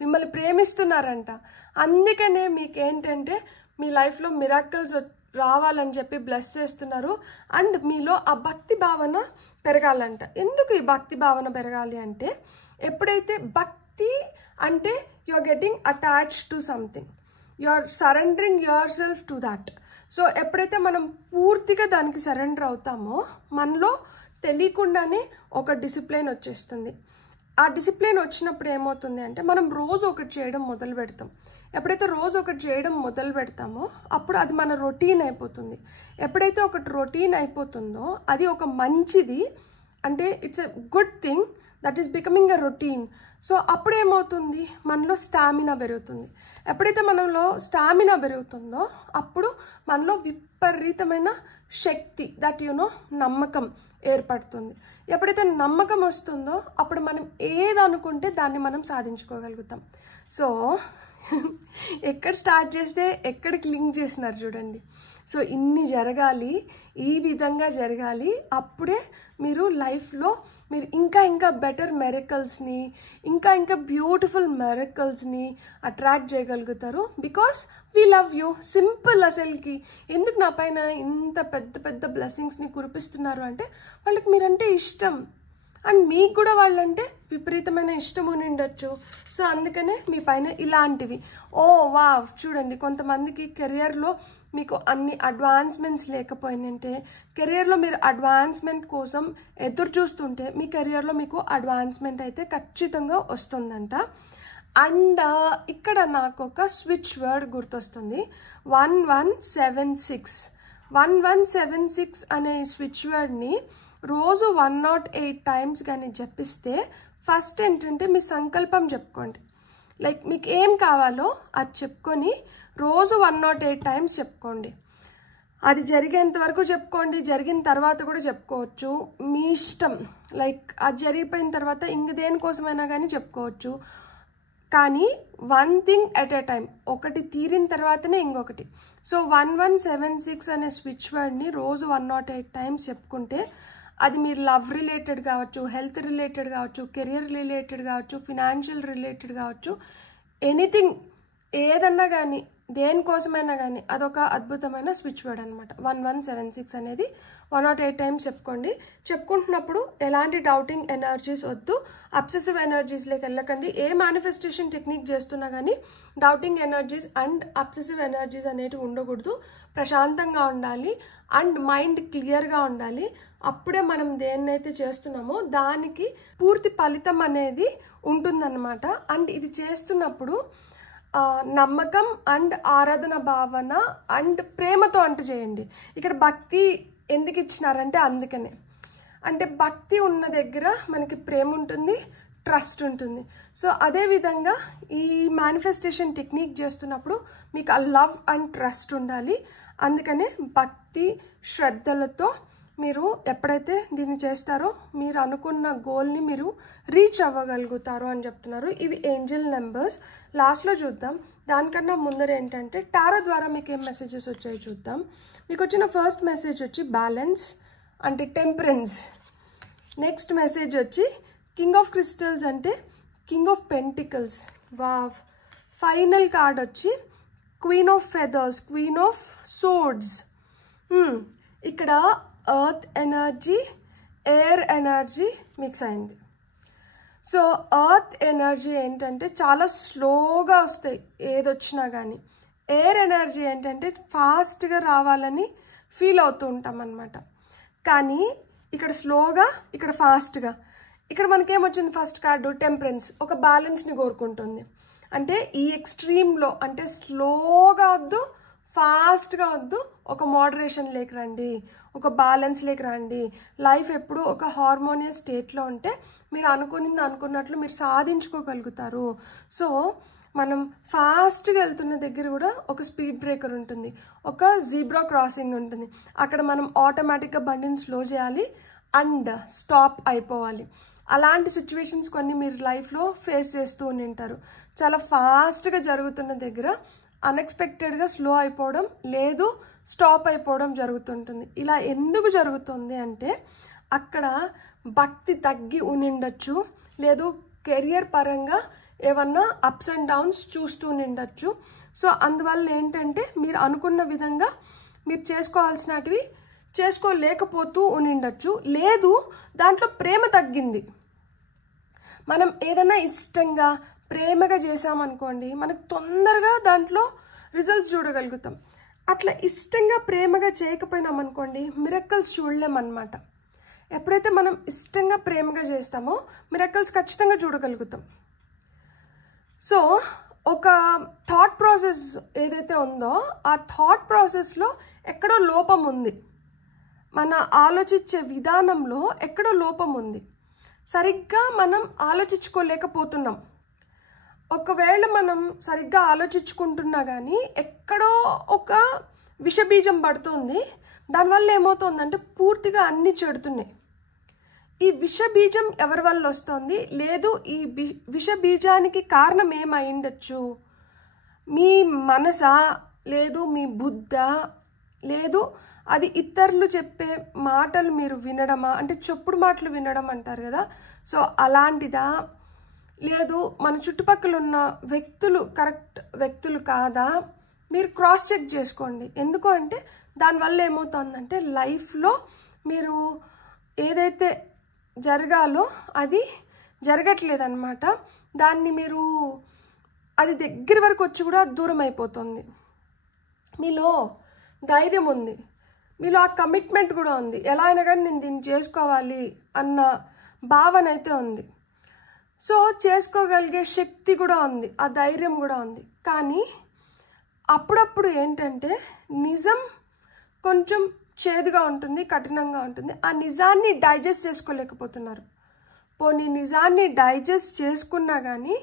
మిమ్మల్ని ప్రేమిస్తున్నారంట. అందుకనే మీకేంటంటే మీ లైఫ్లో మిరాకల్స్ రావాలని చెప్పి బ్లెస్ చేస్తున్నారు. అండ్ మీలో ఆ భక్తి భావన పెరగాలంట. ఎందుకు ఈ భక్తి భావన పెరగాలి అంటే, ఎప్పుడైతే భక్తి అంటే you are getting attached to something, you are surrendering yourself to that. So ఎప్పుడైతే మనం పూర్తిగా దానికి సరెండర్ అవుతామో మనలో తెలియకుండానే ఒక డిసిప్లిన్ వచ్చేస్తుంది. ఆ డిసిప్లిన్ వచ్చినప్పుడు ఏమవుతుంది అంటే మనం రోజు ఒకటి చేయడం మొదలు పెడతాం. ఎప్పుడైతే రోజు ఒకటి చేయడం మొదలు పెడతామో అప్పుడు అది మన రొటీన్ అయిపోతుంది. ఎప్పుడైతే ఒకటి రొటీన్ అయిపోతుందో అది ఒక మంచిది, అంటే it's a good thing that is becoming a routine. So అప్పుడు ఏమవుతుంది, మనలో స్టామినా పెరుగుతుంది. ఎప్పుడైతే మనలో స్టామినా పెరుగుతుందో అప్పుడు మనలో విపరీతమైన శక్తి, దట్ నమ్మకం ఏర్పడుతుంది. ఎప్పుడైతే నమ్మకం వస్తుందో అప్పుడు మనం ఏదనుకుంటే దాన్ని మనం సాధించుకోగలుగుతాం. సో ఎక్కడ స్టార్ట్ చేస్తే ఎక్కడికి లింక్ చేసినారు చూడండి. సో ఇన్ని జరగాలి, ఈ విధంగా జరగాలి, అప్పుడే మీరు లైఫ్లో మీరు ఇంకా ఇంకా బెటర్ మెరికల్స్ని, ఇంకా ఇంకా బ్యూటిఫుల్ మెరికల్స్ని అట్రాక్ట్ చేయగలుగుతారు. Because we love you. Simple. అసలుకి ఎందుకు నా పైన ఇంత పెద్ద పెద్ద బ్లెస్సింగ్స్ని కురిపిస్తున్నారు అంటే వాళ్ళకి మీరంటే ఇష్టం, అండ్ మీకు కూడా వాళ్ళంటే విపరీతమైన ఇష్టం ఉండొచ్చు. సో అందుకనే మీ పైన ఇలాంటివి. ఓ వావ్, చూడండి, కొంతమందికి కెరియర్లో మీకు అన్ని అడ్వాన్స్మెంట్స్ లేకపోయినంటే, కెరియర్లో మీరు అడ్వాన్స్మెంట్ కోసం ఎదురు చూస్తుంటే మీ కెరియర్లో మీకు అడ్వాన్స్మెంట్ అయితే ఖచ్చితంగా వస్తుందంట. అండ్ ఇక్కడ నాకు ఒక స్విచ్ వర్డ్ గుర్తొస్తుంది, 1176. 1176 అనే స్విచ్ వర్డ్ని రోజు 108 టైమ్స్ కానీ జపిస్తే ఫస్ట్ ఏంటంటే మీ సంకల్పం చెప్పుకోండి. లైక్ మీకు ఏం కావాలో అది చెప్పుకొని రోజు 108 టైమ్స్ చెప్పుకోండి. అది జరిగేంత వరకు చెప్పుకోండి, జరిగిన తర్వాత కూడా చెప్పుకోవచ్చు, మీ ఇష్టం. లైక్ అది జరిగిపోయిన తర్వాత ఇంక దేనికోసమైనా కానీ చెప్పుకోవచ్చు. కానీ 1 థింగ్ ఎట్ ఎ టైం, ఒకటి తీరిన తర్వాతనే ఇంకొకటి. సో 1176 అనే స్విచ్ వర్డ్ని రోజు 108 టైమ్స్ చెప్పుకుంటే అది మీరు లవ్ రిలేటెడ్ కావచ్చు, హెల్త్ రిలేటెడ్ కావచ్చు, కెరియర్ రిలేటెడ్ కావచ్చు, ఫినాన్షియల్ రిలేటెడ్ కావచ్చు, ఎనీథింగ్ ఏదన్నా కానీ దేనికోసమైనా కానీ అదొక అద్భుతమైన స్విచ్ వర్డ్ అనమాట. 1176 అనేది 108 టైమ్స్ చెప్పుకోండి. చెప్పుకుంటున్నప్పుడు ఎలాంటి డౌటింగ్ ఎనర్జీస్ వద్దు, అబ్సెసివ్ ఎనర్జీస్లోకి వెళ్ళకండి. ఏ మేనిఫెస్టేషన్ టెక్నిక్ చేస్తున్నా కానీ doubting energies and obsessive energies అనేవి ఉండకూడదు. ప్రశాంతంగా ఉండాలి అండ్ మైండ్ క్లియర్గా ఉండాలి. అప్పుడే మనం దేన్నైతే చేస్తున్నామో దానికి పూర్తి ఫలితం అనేది ఉంటుందన్నమాట. అండ్ ఇది చేస్తున్నప్పుడు నమ్మకం అండ్ ఆరాధన భావన అండ్ ప్రేమతో అంటూ చేయండి. ఇక్కడ భక్తి ఎందుకు ఇచ్చినారంటే అందుకనే, అంటే భక్తి ఉన్న దగ్గర మనకి ప్రేమ ఉంటుంది, ట్రస్ట్ ఉంటుంది. సో అదేవిధంగా ఈ మేనిఫెస్టేషన్ టెక్నిక్ చేస్తున్నప్పుడు మీకు ఆ లవ్ అండ్ ట్రస్ట్ ఉండాలి. అందుకనే భక్తి శ్రద్ధలతో మీరు ఎప్పుడైతే దీన్ని చేస్తారో మీరు అనుకున్న గోల్ని మీరు రీచ్ అవ్వగలుగుతారు అని చెప్తున్నారు. ఇవి ఏంజల్ నెంబర్స్. లాస్ట్లో చూద్దాం. దానికన్నా ముందర ఏంటంటే టారో ద్వారా మీకు ఏం మెసేజెస్ వచ్చాయో చూద్దాం. మీకు వచ్చిన ఫస్ట్ మెసేజ్ వచ్చి బ్యాలెన్స్ అంటే టెంపరెన్స్. నెక్స్ట్ మెసేజ్ వచ్చి కింగ్ ఆఫ్ క్రిస్టల్స్ అంటే king of pentacles. Wow. Final card వచ్చి queen of feathers, queen of swords. ఇక్కడ earth energy, air energy mix అయింది. సో ఎర్త్ ఎనర్జీ ఏంటంటే చాలా స్లోగా వస్తాయి ఏదొచ్చినా కానీ. ఎయిర్ ఎనర్జీ ఏంటంటే ఫాస్ట్గా రావాలని ఫీల్ అవుతూ ఉంటాం అన్నమాట. కానీ ఇక్కడ స్లోగా, ఇక్కడ ఫాస్ట్గా. ఇక్కడ మనకేమొచ్చింది ఫస్ట్ కార్డు టెంపరెన్స్, ఒక బ్యాలెన్స్ని కోరుకుంటుంది. అంటే ఈ ఎక్స్ట్రీమ్లో అంటే స్లోగా వద్దు, ఫాస్ట్గా వద్దు, ఒక మోడరేషన్ లేక రండి, ఒక బ్యాలెన్స్ లేక రండి. లైఫ్ ఎప్పుడు ఒక హార్మోనియస్ స్టేట్లో ఉంటే మీరు అనుకున్నట్లు మీరు సాధించుకోగలుగుతారు. సో మనం ఫాస్ట్గా వెళ్తున్న దగ్గర కూడా ఒక స్పీడ్ బ్రేకర్ ఉంటుంది, ఒక జీబ్రా క్రాసింగ్ ఉంటుంది. అక్కడ మనం ఆటోమేటిక్గా బండిని స్లో చేయాలి అండ్ స్టాప్ అయిపోవాలి. అలాంటి సిచ్యువేషన్స్ కొన్ని మీరు లైఫ్లో ఫేస్ చేస్తూ ఉంటారు. చాలా ఫాస్ట్గా జరుగుతున్న దగ్గర అన్ఎక్స్పెక్టెడ్గా స్లో అయిపోవడం లేదు స్టాప్ అయిపోవడం జరుగుతుంటుంది. ఇలా ఎందుకు జరుగుతుంది అంటే అక్కడ భక్తి తగ్గి ఉండిండొచ్చు, లేదు కెరియర్ పరంగా ఏమన్నా అప్స్ అండ్ డౌన్స్ చూస్తూ ఉండొచ్చు. సో అందువల్ల ఏంటంటే మీరు అనుకున్న విధంగా మీరు చేసుకోవాల్సినటివి చేసుకోలేకపోతూ ఉండిండొచ్చు, లేదు దాంట్లో ప్రేమ తగ్గింది. మనం ఏదైనా ఇష్టంగా ప్రేమగా చేసామనుకోండి మనకు తొందరగా దాంట్లో రిజల్ట్స్ చూడగలుగుతాం. అట్లా ఇష్టంగా ప్రేమగా చేయకపోయినామనుకోండి మిరకల్స్ చూడలేమన్నమాట. ఎప్పుడైతే మనం ఇష్టంగా ప్రేమగా చేస్తామో మిరకల్స్ ఖచ్చితంగా చూడగలుగుతాం. సో ఒక థాట్ ప్రాసెస్ ఏదైతే ఉందో ఆ థాట్ ప్రాసెస్లో ఎక్కడో లోపం ఉంది, మన ఆలోచించే విధానంలో ఎక్కడో లోపం ఉంది, సరిగ్గా మనం ఆలోచించుకోలేకపోతున్నాం. ఒకవేళ మనం సరిగ్గా ఆలోచించుకుంటున్నా కానీ ఎక్కడో ఒక విషబీజం పడుతుంది. దానివల్ల ఏమవుతుందంటే పూర్తిగా అన్నీ చెడుతున్నాయి. ఈ విషబీజం ఎవరి వల్ల వస్తుంది, లేదు ఈ విషబీజానికి కారణం ఏమైండొచ్చు? మీ మనసా, లేదు మీ బుద్ధ, లేదు అది ఇతరులు చెప్పే మాటలు మీరు వినడమా, అంటే చెప్పుడు మాటలు వినడం అంటారు కదా, సో అలాంటిదా, లేదు మన చుట్టుపక్కల ఉన్న వ్యక్తులు కరెక్ట్ వ్యక్తులు కాదా, మీరు క్రాస్ చెక్ చేసుకోండి. ఎందుకు అంటే దానివల్ల ఏమవుతుందంటే లైఫ్లో మీరు ఏదైతే జరగాలో అది జరగట్లేదన్నమాట. దాన్ని మీరు అది దగ్గర వరకు వచ్చి కూడా దూరం అయిపోతుంది. మీలో ధైర్యం ఉంది, మీలో ఆ కమిట్మెంట్ కూడా ఉంది, ఎలా అయినా కానీ నేను దీన్ని చేసుకోవాలి అన్న భావన అయితే ఉంది. సో చేసుకోగలిగే శక్తి కూడా ఉంది, ఆ ధైర్యం కూడా ఉంది. కానీ అప్పుడప్పుడు ఏంటంటే నిజం కొంచెం చేదుగా ఉంటుంది, కఠినంగా ఉంటుంది. ఆ నిజాన్ని డైజెస్ట్ చేసుకోలేకపోతున్నారు. పోనీ నిజాన్ని డైజెస్ట్ చేసుకున్నా కానీ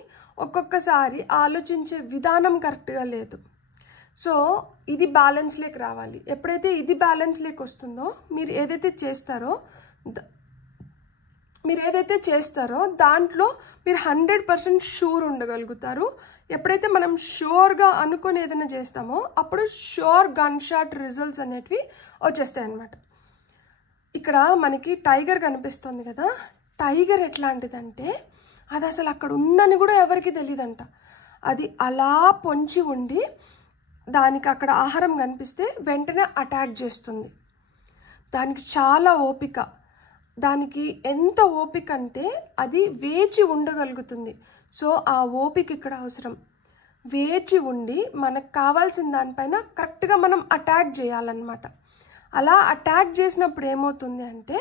ఒక్కొక్కసారి ఆలోచించే విధానం కరెక్ట్గా లేదు. సో ఇది బ్యాలెన్స్లోకి రావాలి. ఎప్పుడైతే ఇది బ్యాలెన్స్లోకి వస్తుందో మీరు ఏదైతే చేస్తారో దాంట్లో మీరు 100% షూర్ ఉండగలుగుతారు. ఎప్పుడైతే మనం షూర్గా అనుకొని ఏదైనా చేస్తామో అప్పుడు షూర్ గన్ షాట్ రిజల్ట్స్ అనేటివి వచ్చేస్తాయి అన్నమాట. ఇక్కడ మనకి టైగర్ కనిపిస్తుంది కదా, టైగర్ ఎట్లాంటిదంటే అది అసలు అక్కడ ఉందని కూడా ఎవరికి తెలియదంట. అది అలా పొంచి ఉండి దానికి అక్కడ ఆహారం కనిపిస్తే వెంటనే అటాక్ చేస్తుంది. దానికి చాలా ఓపిక, దానికి ఎంత ఓపిక అంటే అది వేచి ఉండగలుగుతుంది. సో ఆ ఓపిక ఇక్కడ అవసరం. వేచి ఉండి మనకు కావాల్సిన దానిపైన కరెక్ట్గా మనం అటాక్ చేయాలన్నమాట. అలా అటాక్ చేసినప్పుడు ఏమవుతుంది అంటే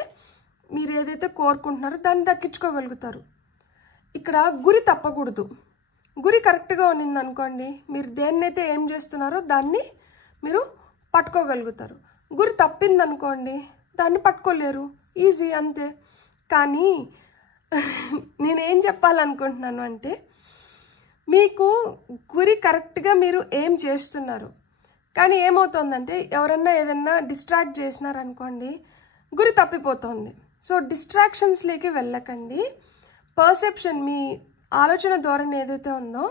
మీరు ఏదైతే కోరుకుంటున్నారో దాన్ని దక్కించుకోగలుగుతారు. ఇక్కడ గురి తప్పకూడదు. గురి కరెక్ట్గా ఉన్నిందనుకోండి మీరు దేన్నైతే ఏం చేస్తున్నారో దాన్ని మీరు పట్టుకోగలుగుతారు. గురి తప్పిందనుకోండి దాన్ని పట్టుకోలేరు, ఈజీ అంతే. కానీ నేనేం చెప్పాలనుకుంటున్నాను అంటే మీకు గురి కరెక్ట్గా మీరు ఏం చేస్తున్నారు, కానీ ఏమవుతుందంటే ఎవరన్నా ఏదన్నా డిస్ట్రాక్ట్ చేసినారనుకోండి గురి తప్పిపోతుంది. సో డిస్ట్రాక్షన్స్లోకి వెళ్ళకండి. పర్సెప్షన్, మీ ఆలోచన ధోరణి ఏదైతే ఉందో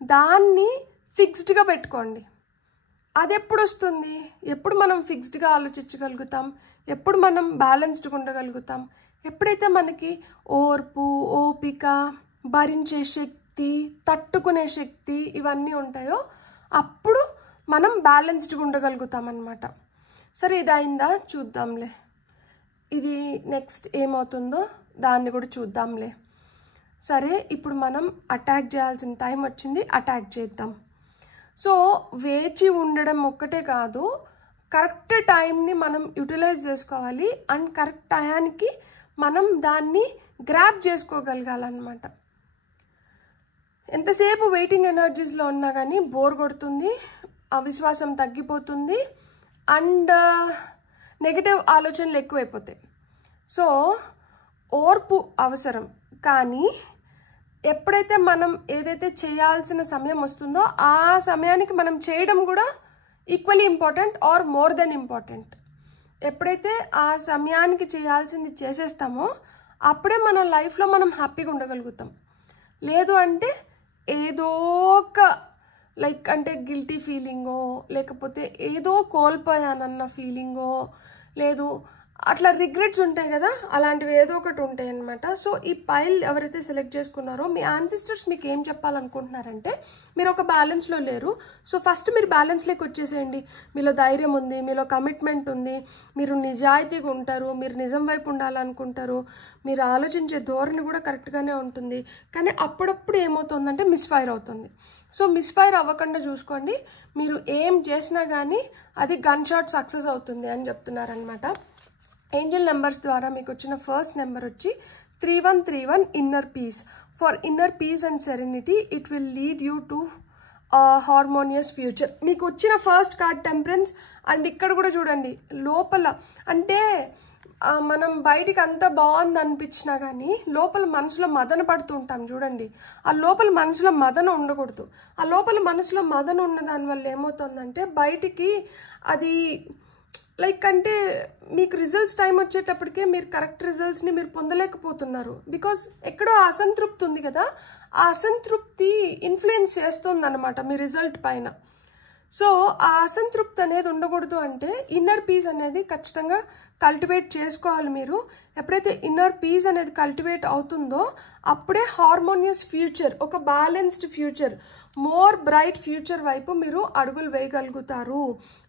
దాన్ని ఫిక్స్డ్గా పెట్టుకోండి. అది ఎప్పుడు వస్తుంది, ఎప్పుడు మనం ఫిక్స్డ్గా ఆలోచించగలుగుతాం, ఎప్పుడు మనం బ్యాలెన్స్డ్గా ఉండగలుగుతాం, ఎప్పుడైతే మనకి ఓర్పు, ఓపిక, భరించే శక్తి, తట్టుకునే శక్తి ఇవన్నీ ఉంటాయో అప్పుడు మనం బ్యాలెన్స్డ్గా ఉండగలుగుతాం అన్నమాట. సరే ఇది అయిందా, చూద్దాంలే. ఇది నెక్స్ట్ ఏమవుతుందో దాన్ని కూడా చూద్దాంలే. సరే ఇప్పుడు మనం అటాక్ చేయాల్సిన టైం వచ్చింది, అటాక్ చేద్దాం. సో వేచి ఉండడం ఒక్కటే కాదు, కరెక్ట్ టైంని మనం యూటిలైజ్ చేసుకోవాలి అండ్ కరెక్ట్ టయానికి మనం దాన్ని గ్రాప్ చేసుకోగలగాలన్నమాట. ఎంతసేపు వెయిటింగ్ ఎనర్జీస్లో ఉన్నా కానీ బోర్ కొడుతుంది, అవిశ్వాసం తగ్గిపోతుంది అండ్ నెగటివ్ ఆలోచనలు ఎక్కువైపోతాయి. సో ఓర్పు అవసరం, కానీ ఎప్పుడైతే మనం ఏదైతే చేయాల్సిన సమయం వస్తుందో ఆ సమయానికి మనం చేయడం కూడా equally important or more than important. ఎప్పుడైతే ఆ సమయానికి చేయాల్సింది చేసేస్తామో అప్పుడే మన లైఫ్లో మనం హ్యాపీగా ఉండగలుగుతాం. లేదు అంటే ఏదో ఒక అంటే గిల్టీ ఫీలింగో, లేకపోతే ఏదో కోల్పోయానన్న ఫీలింగో, లేదు అట్లా రిగ్రెట్స్ ఉంటాయి కదా, అలాంటివి ఏదో ఒకటి ఉంటాయి అన్నమాట. సో ఈ పైల్ ఎవరైతే సెలెక్ట్ చేసుకున్నారో మీ యాన్సిస్టర్స్ మీకు ఏం చెప్పాలనుకుంటున్నారంటే మీరు ఒక బ్యాలెన్స్లో లేరు. సో ఫస్ట్ మీరు బ్యాలెన్స్లోకి వచ్చేసేయండి. మీలో ధైర్యం ఉంది, మీలో కమిట్మెంట్ ఉంది, మీరు నిజాయితీగా ఉంటారు, మీరు నిజం వైపు ఉండాలనుకుంటారు, మీరు ఆలోచించే ధోరణి కూడా కరెక్ట్గానే ఉంటుంది. కానీ అప్పుడప్పుడు ఏమవుతుందంటే మిస్ఫైర్ అవుతుంది. సో మిస్ఫైర్ అవ్వకుండా చూసుకోండి. మీరు ఏం చేసినా కానీ అది గన్ షాట్ సక్సెస్ అవుతుంది అని చెప్తున్నారనమాట. ఏంజల్ నెంబర్స్ ద్వారా మీకు వచ్చిన ఫస్ట్ నెంబర్ వచ్చి 3131 inner peace. For inner peace and serenity it will lead you to harmonious future. మీకు వచ్చిన ఫస్ట్ కార్డ్ టెంపరెన్స్. అండ్ ఇక్కడ కూడా చూడండి లోపల, అంటే మనం బయటికి అంతా బాగుంది అనిపించినా కానీ లోపల మనసులో మదన పడుతూ ఉంటాం చూడండి. ఆ లోపల మనసులో మదన ఉండకూడదు. ఆ లోపల మనసులో మదన ఉన్న దానివల్ల ఏమవుతుందంటే బయటికి అది అంటే మీకు రిజల్ట్స్ టైం వచ్చేటప్పటికే మీరు కరెక్ట్ రిజల్ట్స్ని మీరు పొందలేకపోతున్నారు. బికాస్ ఎక్కడో అసంతృప్తి ఉంది కదా, ఆ అసంతృప్తి ఇన్ఫ్లుయెన్స్ చేస్తుంది అన్నమాట మీ రిజల్ట్ పైన. సో ఆ అసంతృప్తి అనేది ఉండకూడదు అంటే ఇన్నర్ పీస్ అనేది ఖచ్చితంగా కల్టివేట్ చేసుకోవాలి మీరు. ఎప్పుడైతే ఇన్నర్ పీస్ అనేది కల్టివేట్ అవుతుందో అప్పుడే హార్మోనియస్ ఫ్యూచర్, ఒక balanced future, more bright future వైపు మీరు అడుగులు వేయగలుగుతారు.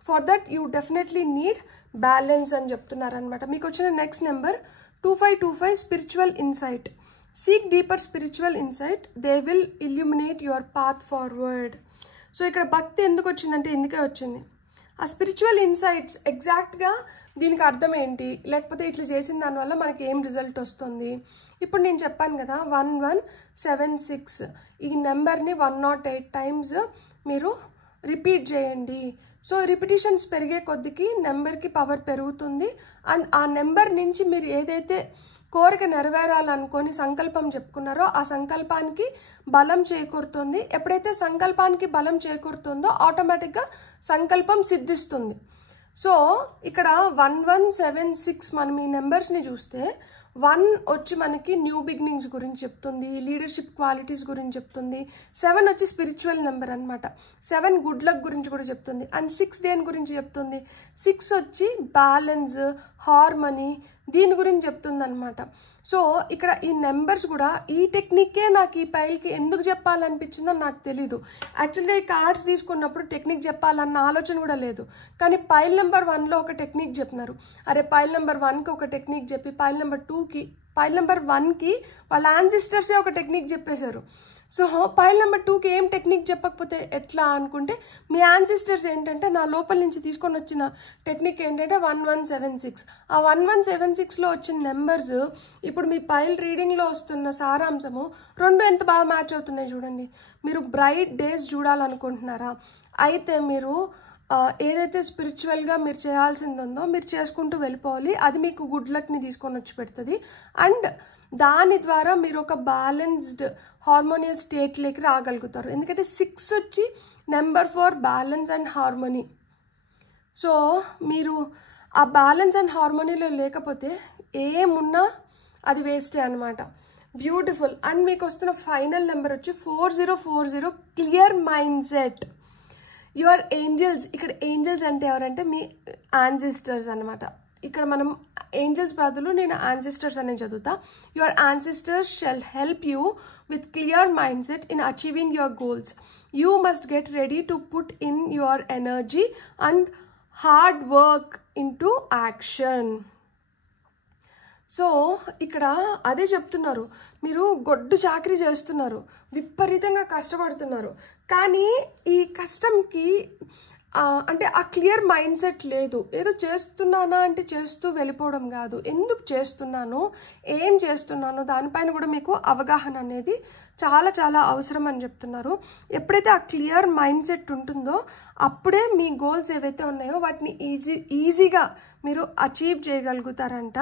For that you definitely need balance అని చెప్తున్నారనమాట. మీకు వచ్చిన next number 2525 spiritual insight. Seek deeper spiritual insight, they will illuminate your path forward. So ఇక్కడ భక్తి ఎందుకు వచ్చిందంటే ఇందుకే వచ్చింది. ఆ స్పిరిచువల్ ఇన్సైట్స్ ఎగ్జాక్ట్గా దీనికి అర్థం ఏంటి, లేకపోతే ఇట్లా చేసిన దానివల్ల మనకి ఏం రిజల్ట్ వస్తుంది. ఇప్పుడు నేను చెప్పాను కదా 1176 ఈ నెంబర్ని 108 టైమ్స్ మీరు రిపీట్ చేయండి. సో రిపిటేషన్స్ పెరిగే కొద్దికి నెంబర్కి పవర్ పెరుగుతుంది. అండ్ ఆ నెంబర్ నుంచి మీరు ఏదైతే కోరిక నెరవేరాలనుకొని సంకల్పం చెప్పుకున్నారో ఆ సంకల్పానికి బలం చేకూరుతుంది. ఎప్పుడైతే సంకల్పానికి బలం చేకూరుతుందో ఆటోమేటిక్గా సంకల్పం సిద్ధిస్తుంది. సో ఇక్కడ 1176 మనం ఈ నెంబర్స్ని చూస్తే 1 వచ్చి మనకి న్యూ బిగినింగ్స్ గురించి చెప్తుంది, లీడర్షిప్ క్వాలిటీస్ గురించి చెప్తుంది. 7 వచ్చి స్పిరిచువల్ నెంబర్ అనమాట. 7 గుడ్ లక్ గురించి కూడా చెప్తుంది. అండ్ 6 దేని గురించి చెప్తుంది, 6 వచ్చి బ్యాలెన్స్, హార్మనీ, దీని గురించి చెప్తుంది అనమాట. సో ఇక్కడ ఈ నెంబర్స్ కూడా ఈ టెక్నిక్కే నాకు ఈ పైల్కి ఎందుకు చెప్పాలనిపించిందో నాకు తెలీదు. యాక్చువల్గా ఈ కార్డ్స్ తీసుకున్నప్పుడు టెక్నిక్ చెప్పాలన్న ఆలోచన కూడా లేదు. కానీ పైల్ నెంబర్ 1లో ఒక టెక్నిక్ చెప్పినారు. అరే పైల్ నెంబర్ 1కి ఒక టెక్నిక్ చెప్పి పైల్ నెంబర్ 2కి, పైల్ నెంబర్ 1కి వాళ్ళ యాన్సిస్టర్సే ఒక టెక్నిక్ చెప్పేశారు. సో పైల్ నెంబర్ 2కి ఏం టెక్నిక్ చెప్పకపోతే ఎట్లా అనుకుంటే మీ యాన్సిస్టర్స్ ఏంటంటే నా లోపల నుంచి తీసుకొని వచ్చిన టెక్నిక్ ఏంటంటే 1176. ఆ 1176లో వచ్చిన నెంబర్స్ ఇప్పుడు మీ పైల్ రీడింగ్లో వస్తున్న సారాంశము 2 ఎంత బాగా మ్యాచ్ అవుతున్నాయి చూడండి. మీరు బ్రైట్ డేస్ చూడాలనుకుంటున్నారా, అయితే మీరు ఏదైతే స్పిరిచువల్గా మీరు చేయాల్సింది ఉందో మీరు చేసుకుంటూ వెళ్ళిపోవాలి. అది మీకు గుడ్ లక్ని తీసుకొని వచ్చి పెడుతుంది. అండ్ దాని ద్వారా మీరు ఒక బ్యాలెన్స్డ్ హార్మోనియస్ స్టేట్లోకి రాగలుగుతారు. ఎందుకంటే 6 వచ్చి number for balance and harmony. So మీరు ఆ బ్యాలెన్స్ అండ్ హార్మోనీలో లేకపోతే ఏమున్నా అది వేస్టే అనమాట. బ్యూటిఫుల్. అండ్ మీకు వస్తున్న ఫైనల్ నెంబర్ వచ్చి 4040 clear mind set. Your angels, ఇక్కడ ఏంజల్స్ అంటే ఎవరంటే మీ యాన్సిస్టర్స్ అనమాట. ఇక్కడ మనం ఏంజల్స్ బదులు నేను యాన్సిస్టర్స్ అనే చదువుతా. Your ancestors shall help you with clear mindset in achieving your goals. You must get ready to put in your energy and hard work into action. So ఇక్కడ అదే చెప్తున్నారు, మీరు గొడ్డు చాకరీ చేస్తున్నారు, విపరీతంగా కష్టపడుతున్నారు, కానీ ఈ కష్టంకి అంటే ఆ క్లియర్ మైండ్ సెట్ లేదు. ఏదో చేస్తున్నానా అంటే చేస్తూ వెళ్ళిపోవడం కాదు, ఎందుకు చేస్తున్నాను, ఏం చేస్తున్నాను దానిపైన కూడా మీకు అవగాహన అనేది చాలా చాలా అవసరం అని చెప్తున్నారు. ఎప్పుడైతే ఆ క్లియర్ మైండ్ సెట్ ఉంటుందో అప్పుడే మీ గోల్స్ ఏవైతే ఉన్నాయో వాటిని ఈజీగా మీరు అచీవ్ చేయగలుగుతారంట.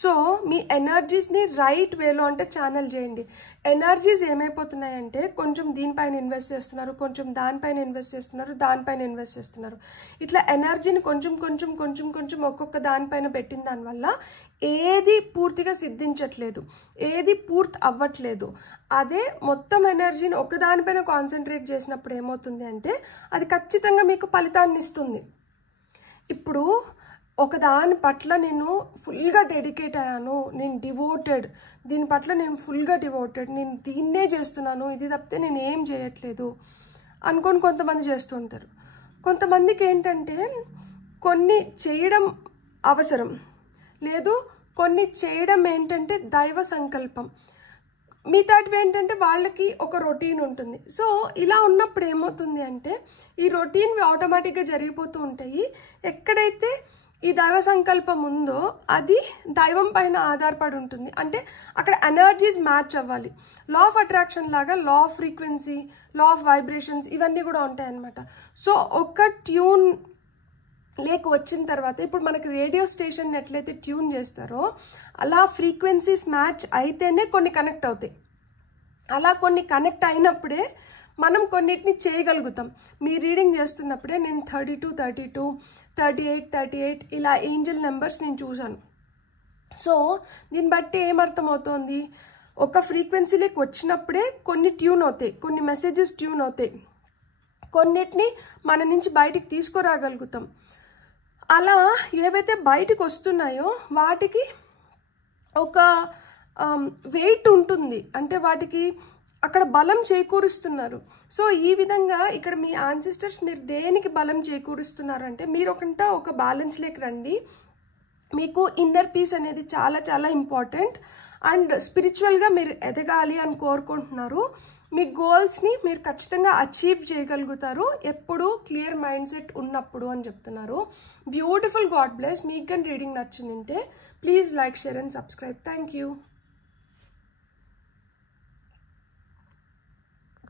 సో మీ ఎనర్జీస్ని రైట్ వేలో అంటే ఛానల్ చేయండి. ఎనర్జీస్ ఏమైపోతున్నాయంటే కొంచెం దీనిపైన ఇన్వెస్ట్ చేస్తున్నారు, కొంచెం దానిపైన ఇన్వెస్ట్ చేస్తున్నారు, దానిపైన ఇన్వెస్ట్ చేస్తున్నారు. ఇట్లా ఎనర్జీని కొంచెం కొంచెం కొంచెం కొంచెం ఒక్కొక్క దానిపైన పెట్టిన దానివల్ల ఏది పూర్తిగా సిద్ధించట్లేదు, ఏది పూర్తి అవ్వట్లేదు. అదే మొత్తం ఎనర్జీని ఒకదానిపైన కాన్సన్ట్రేట్ చేసినప్పుడు ఏమవుతుంది అంటే అది ఖచ్చితంగా మీకు ఫలితాన్ని ఇస్తుంది. ఇప్పుడు ఒకదాని పట్ల నేను ఫుల్గా డెడికేట్ అయ్యాను, నేను డివోటెడ్, దీని పట్ల నేను ఫుల్గా డివోటెడ్, నేను దీన్నే చేస్తున్నాను, ఇది తప్పితే నేను ఏం చేయట్లేదు అనుకొని కొంతమంది చేస్తూ ఉంటారు. కొంతమందికి ఏంటంటే కొన్ని చేయడం అవసరం లేదు, కొన్ని చేయడం ఏంటంటే దైవ సంకల్పం, మిగతాటివి ఏంటంటే వాళ్ళకి ఒక రొటీన్ ఉంటుంది. సో ఇలా ఉన్నప్పుడు ఏమవుతుంది అంటే ఈ రొటీన్వి ఆటోమేటిక్గా జరిగిపోతూ ఉంటాయి. ఎక్కడైతే ఈ దైవ సంకల్పం ఉందో అది దైవం పైన ఆధారపడి ఉంటుంది. అంటే అక్కడ ఎనర్జీస్ మ్యాచ్ అవ్వాలి. లా ఆఫ్ అట్రాక్షన్ లాగా law off frequency, law of vibrations ఇవన్నీ కూడా ఉంటాయి అన్నమాట. సో ఒక ట్యూన్ లేక వచ్చిన తర్వాత ఇప్పుడు మనకి రేడియో స్టేషన్ ఎట్లయితే ట్యూన్ చేస్తారో అలా ఫ్రీక్వెన్సీస్ మ్యాచ్ అయితేనే కొన్ని కనెక్ట్ అవుతాయి. అలా కొన్ని కనెక్ట్ అయినప్పుడే మనం కొన్నిటిని చేయగలుగుతాం. మీ రీడింగ్ చేస్తున్నప్పుడే నేను 32, 32, 38, 38 ఇలా ఏంజల్ నెంబర్స్ నేను చూశాను. సో దీన్ని బట్టి ఏమర్థమవుతోంది, ఒక ఫ్రీక్వెన్సీలోకి వచ్చినప్పుడే కొన్ని ట్యూన్ అవుతాయి, కొన్ని మెసేజెస్ ట్యూన్ అవుతాయి, కొన్నిటిని మన నుంచి బయటికి తీసుకురాగలుగుతాం. అలా ఏవైతే బయటికి వస్తున్నాయో వాటికి ఒక వెయిట్ ఉంటుంది, అంటే వాటికి అక్కడ బలం చేకూరుస్తున్నారు. సో ఈ విధంగా ఇక్కడ మీ యాన్సిస్టర్స్ మీరు దేనికి బలం చేకూరుస్తున్నారు అంటే మీరు ఒక బ్యాలెన్స్లోకి రండి. మీకు ఇన్నర్ పీస్ అనేది చాలా చాలా ఇంపార్టెంట్. అండ్ స్పిరిచువల్గా మీరు ఎదగాలి అని కోరుకుంటున్నారు. మీ గోల్స్ని మీరు ఖచ్చితంగా అచీవ్ చేయగలుగుతారు ఎప్పుడు క్లియర్ మైండ్ సెట్ ఉన్నప్పుడు అని చెప్తున్నారు. బ్యూటిఫుల్. God bless. మీకు కానీ రీడింగ్ నచ్చిందంటే please like, share and subscribe. Thank you.